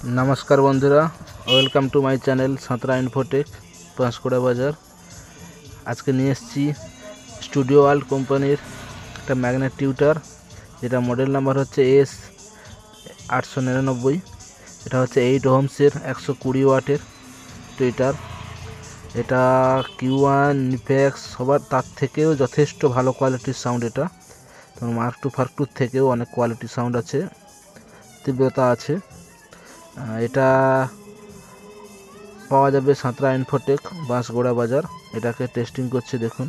नमस्कार बंधुरा welcome to my channel Satra Infotech Panskura बाजार। आज के निये एसेछि स्टूडियो वर्ल्ड कोम्पानिर एक मैगनेट टिउटर जेटा मॉडल नम्बर होच्छे एस 899। এটা হচ্ছে 8 ওহমসের 120 ওয়াটের টুইটার। এটা Q1 নিফেক্স সবার তার থেকেও যথেষ্ট ভালো কোয়ালিটির সাউন্ড। এটা তোমার মার্ক টু ফার্ক টুর থেকেও অনেক কোয়ালিটির সাউন্ড আছে, তীব্রতা আছে। এটা পাওয়া যাবে সাঁতরা ইনফোটেক বাঁশগোড়া বাজার। এটাকে টেস্টিং করছে দেখুন।